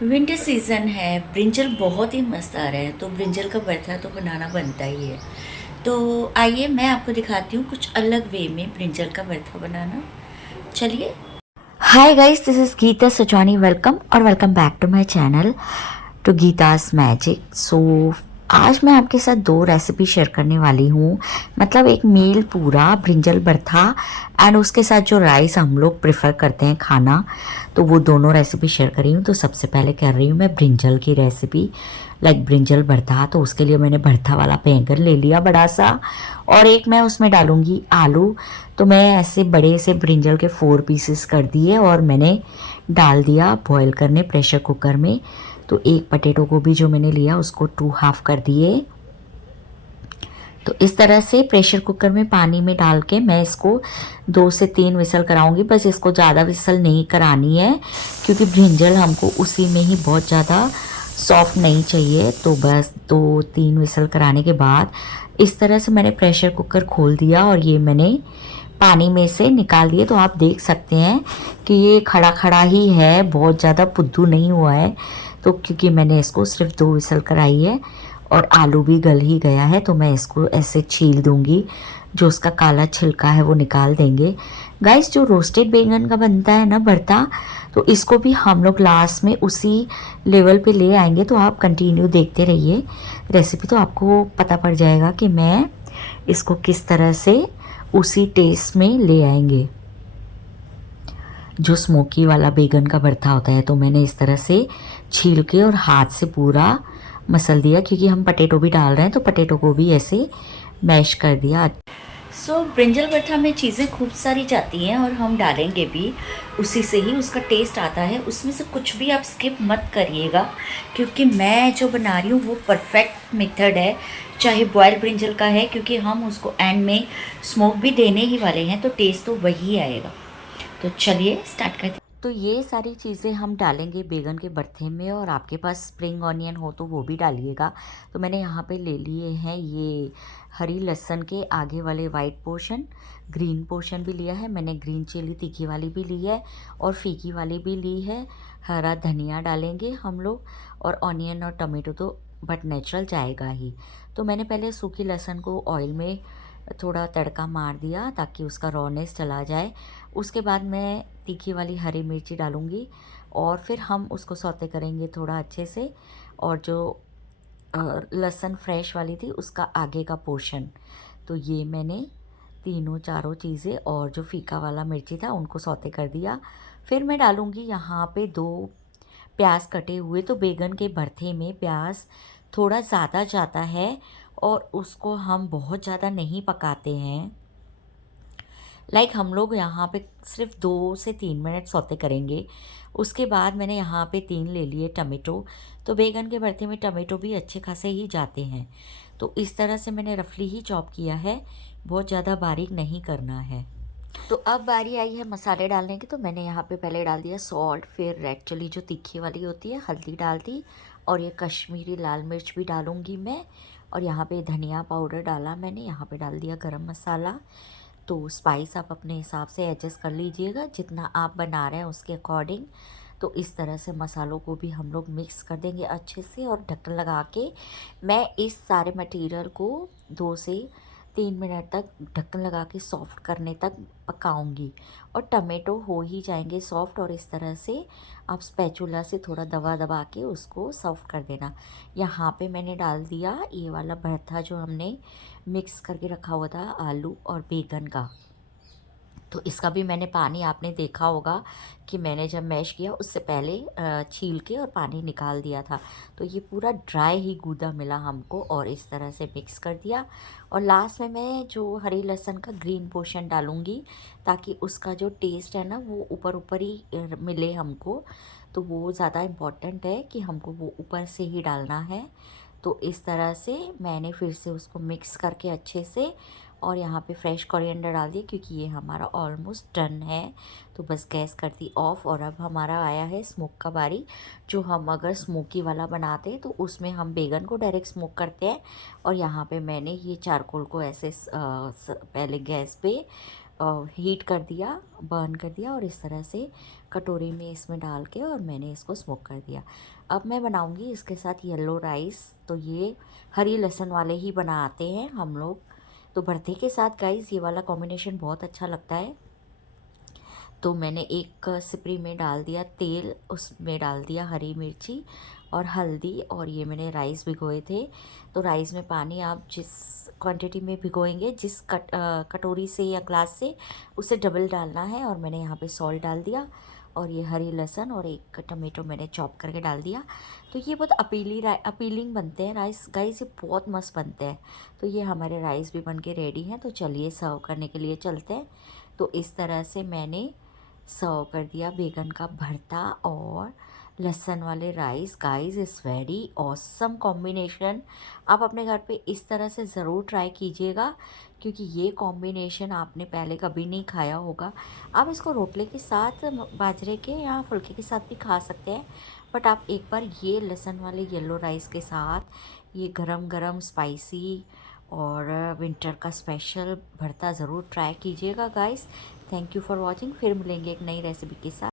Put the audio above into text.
Winter season है, brinjal बहुत ही मस्त आ रहा है, तो ब्रिंजल का भरता तो बनाना बनता ही है। तो आइए मैं आपको दिखाती हूँ कुछ अलग वे में ब्रिंजल का भरता बनाना। चलिए। Hi guys, this is Geeta Sachwani. Welcome और welcome back to my channel to Geeta's magic. So आज मैं आपके साथ दो रेसिपी शेयर करने वाली हूँ। मतलब एक मील पूरा ब्रिंजल भरता एंड उसके साथ जो राइस हम लोग प्रेफर करते हैं खाना, तो वो दोनों रेसिपी शेयर कर रही हूँ। तो सबसे पहले कर रही हूँ मैं ब्रिंजल की रेसिपी, लाइक ब्रिंजल भरता। तो उसके लिए मैंने भरता वाला बैंगन ले लिया बड़ा सा, और एक मैं उसमें डालूँगी आलू। तो मैं ऐसे बड़े से ब्रिंजल के 4 पीसेस कर दिए और मैंने डाल दिया बॉईल करने प्रेशर कुकर में। तो एक पटेटो को भी जो मैंने लिया उसको 2 हाफ कर दिए। तो इस तरह से प्रेशर कुकर में पानी में डाल के मैं इसको 2 से 3 विसल कराऊंगी। बस इसको ज़्यादा विसल नहीं करानी है, क्योंकि ब्रिंजल हमको उसी में ही बहुत ज़्यादा सॉफ्ट नहीं चाहिए। तो बस 2-3 विसल कराने के बाद इस तरह से मैंने प्रेशर कुकर खोल दिया और ये मैंने पानी में से निकाल दिए। तो आप देख सकते हैं कि ये खड़ा खड़ा ही है, बहुत ज़्यादा पुद्दू नहीं हुआ है। तो क्योंकि मैंने इसको सिर्फ 2 विसल कराई है और आलू भी गल ही गया है, तो मैं इसको ऐसे छील दूंगी। जो उसका काला छिलका है वो निकाल देंगे। गाइस, जो रोस्टेड बैंगन का बनता है ना भरता, तो इसको भी हम लोग लास्ट में उसी लेवल पे ले आएंगे। तो आप कंटिन्यू देखते रहिए रेसिपी, तो आपको पता पड़ जाएगा कि मैं इसको किस तरह से उसी टेस्ट में ले आएंगे। जो स्मोकी वाला बैंगन का भरता होता है, तो मैंने इस तरह से छील के और हाथ से पूरा मसल दिया, क्योंकि हम पटेटो भी डाल रहे हैं, तो पटेटो को भी ऐसे मैश कर दिया। सो ब्रिंजल भरता में चीज़ें खूब सारी जाती हैं और हम डालेंगे भी, उसी से ही उसका टेस्ट आता है। उसमें से कुछ भी आप स्किप मत करिएगा, क्योंकि मैं जो बना रही हूँ वो परफेक्ट मेथड है। चाहे बॉयल ब्रिंजल का है, क्योंकि हम उसको एंड में स्मोक भी देने ही वाले हैं, तो टेस्ट तो वही आएगा। तो चलिए स्टार्ट करते हैं। तो ये सारी चीज़ें हम डालेंगे बैगन के भरते में, और आपके पास स्प्रिंग ऑनियन हो तो वो भी डालिएगा। तो मैंने यहाँ पे ले लिए हैं ये हरी लहसुन के आगे वाले वाइट पोर्शन, ग्रीन पोर्शन भी लिया है मैंने, ग्रीन चिली तीखी वाली भी ली है और फीकी वाली भी ली है। हरा धनिया डालेंगे हम लोग, और ऑनियन और टमाटो तो बट नेचुरल जाएगा ही। तो मैंने पहले सूखी लहसुन को ऑयल में थोड़ा तड़का मार दिया ताकि उसका रॉनेस चला जाए। उसके बाद मैं तीखी वाली हरी मिर्ची डालूँगी और फिर हम उसको सौते करेंगे थोड़ा अच्छे से। और जो लहसुन फ्रेश वाली थी उसका आगे का पोर्शन, तो ये मैंने तीनों चारों चीज़ें और जो फीका वाला मिर्ची था उनको सौते कर दिया। फिर मैं डालूँगी यहाँ पे 2 प्याज कटे हुए। तो बैगन के भरते में प्याज थोड़ा ज़्यादा जाता है और उसको हम बहुत ज़्यादा नहीं पकाते हैं। लाइक हम लोग यहाँ पे सिर्फ 2 से 3 मिनट सौते करेंगे। उसके बाद मैंने यहाँ पे 3 ले लिए टमेटो। तो बैगन के भरते में टमेटो भी अच्छे खासे ही जाते हैं। तो इस तरह से मैंने रफली ही चॉप किया है, बहुत ज़्यादा बारीक नहीं करना है। तो अब बारी आई है मसाले डालने की। तो मैंने यहाँ पे पहले डाल दिया सॉल्ट, फिर रेड चिली जो तीखी वाली होती है, हल्दी डाल दी, और ये कश्मीरी लाल मिर्च भी डालूँगी मैं। और यहाँ पे धनिया पाउडर डाला मैंने, यहाँ पे डाल दिया गरम मसाला। तो स्पाइस आप अपने हिसाब से एडजस्ट कर लीजिएगा, जितना आप बना रहे हैं उसके अकॉर्डिंग। तो इस तरह से मसालों को भी हम लोग मिक्स कर देंगे अच्छे से, और ढक्कन लगा के मैं इस सारे मटेरियल को 2 से 3 मिनट तक ढक्कन लगा के सॉफ्ट करने तक पकाऊंगी। और टमाटो हो ही जाएंगे सॉफ्ट, और इस तरह से आप स्पैचुला से थोड़ा दबा दबा के उसको सॉफ्ट कर देना। यहाँ पे मैंने डाल दिया ये वाला भरता जो हमने मिक्स करके रखा हुआ था आलू और बैगन का। तो इसका भी मैंने पानी आपने देखा होगा कि मैंने जब मैश किया उससे पहले छील के और पानी निकाल दिया था। तो ये पूरा ड्राई ही गूदा मिला हमको, और इस तरह से मिक्स कर दिया। और लास्ट में मैं जो हरी लहसुन का ग्रीन पोर्शन डालूँगी, ताकि उसका जो टेस्ट है ना वो ऊपर ऊपर ही मिले हमको। तो वो ज़्यादा इम्पॉर्टेंट है कि हमको वो ऊपर से ही डालना है। तो इस तरह से मैंने फिर से उसको मिक्स करके अच्छे से, और यहाँ पे फ्रेश कोरिएंडर डाल दिए, क्योंकि ये हमारा ऑलमोस्ट डन है। तो बस गैस कर दी ऑफ, और अब हमारा आया है स्मोक का बारी। जो हम अगर स्मोकी वाला बनाते हैं तो उसमें हम बैगन को डायरेक्ट स्मोक करते हैं, और यहाँ पे मैंने ये चारकोल को ऐसे पहले गैस पे हीट कर दिया, बर्न कर दिया और इस तरह से कटोरी में इसमें डाल के और मैंने इसको स्मोक कर दिया। अब मैं बनाऊंगी इसके साथ येलो राइस। तो ये हरी लहसुन वाले ही बनाते हैं हम लोग। तो भरते के साथ गाइस ये वाला कॉम्बिनेशन बहुत अच्छा लगता है। तो मैंने एक सिपरी में डाल दिया तेल, उसमें डाल दिया हरी मिर्ची और हल्दी, और ये मैंने राइस भिगोए थे। तो राइस में पानी आप जिस क्वांटिटी में भिगोएंगे, जिस कटोरी से या ग्लास से, उससे डबल डालना है। और मैंने यहाँ पे सॉल्ट डाल दिया और ये हरी लहसुन और एक टमाटो मैंने चॉप करके डाल दिया। तो ये बहुत अपीलिंग बनते हैं राइस गाइस, ये बहुत मस्त बनते हैं। तो ये हमारे राइस भी बन के रेडी हैं। तो चलिए सर्व करने के लिए चलते हैं। तो इस तरह से मैंने सर्व कर दिया बैगन का भरता और लहसुन वाले rice. Guys is very awesome combination. आप अपने घर पे इस तरह से ज़रूर ट्राई कीजिएगा, क्योंकि ये कॉम्बिनेशन आपने पहले कभी नहीं खाया होगा। आप इसको रोटले के साथ, बाजरे के या फुल्के के साथ भी खा सकते हैं, बट आप एक बार ये लहसुन वाले येलो राइस के साथ ये गरम गरम स्पाइसी और विंटर का स्पेशल भरता ज़रूर ट्राई कीजिएगा guys. Thank you for watching. फिर मिलेंगे एक नई रेसिपी के साथ।